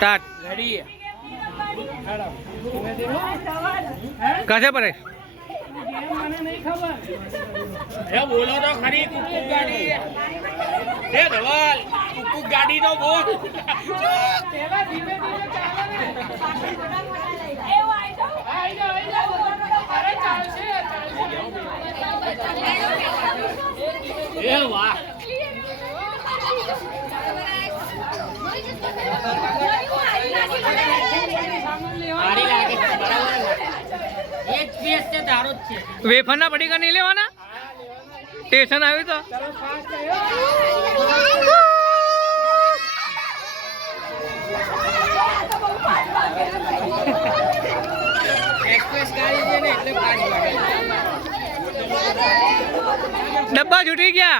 Start कैसे पड़े बोलो तो खरी कुकुक गाड़ी हे धवल कुकुक गाड़ी तो बोल तेरा धीमे धीमे चाले ए वाह वेफर ना पड़ेगा नहीं लेवाना स्टेशन आवे तो एक्सप्रेस गाड़ी છે ને એટલે 5 વાગે डब्बा छूटी गया।